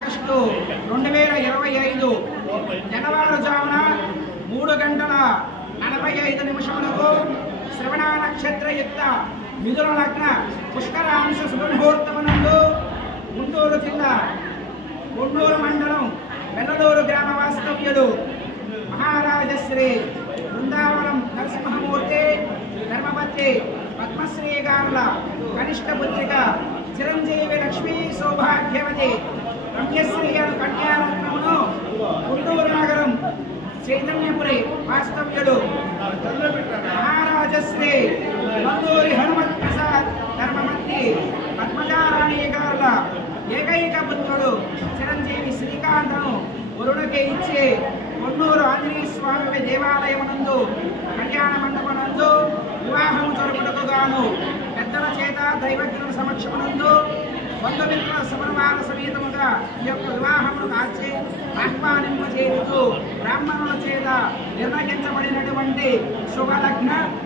August 2025 తెల్లవారుజామున 3:45 శ్రవణ నక్షత్రయుక్త మిథున లగ్న పుష్కరాంశ శుభముహూర్తమునందు గుంటూరు జిల్లా గుంటూరు మండలం వెల్లలూరు గ్రామ వాస్తవ్యుడు మహారాజశ్రీ బృందావనం నరసింహమూర్తి ధర్మపతి పద్మశ్రీ గారుల కనిష్ట పుత్రిక చిరంజీవి లక్ష్మీ సౌభాగ్యవతి రమ్యశ్రీ అను కన్యారత్నమును గుంటూరు నగరం చైతన్యపురి వాస్తవ్యుడు మహారాజశ్రీ నందూరి హనుమత్ ప్రసాద్ ధర్మపతి పద్మజారాణి గారుల ఏకైక పుత్రుడు చిరంజీవి శ్రీకాంతను వరుణకి ఇచ్చి కొన్నూరు ఆంజనేయ స్వామి దేవాలయమునందు కళ్యాణ మండపనందు వివాహము జరుపుటకు గాను పెద్దల చేత దైవజ్ఞుల సమక్షమునందు బంధుమిత్రుల సమన్వార సమేతముగా ఈ యొక్క వివాహమును కాచి ఆహ్వానింప చేస్తూ బ్రాహ్మణుల చేత నిర్ణయించబడినటువంటి శుభలగ్న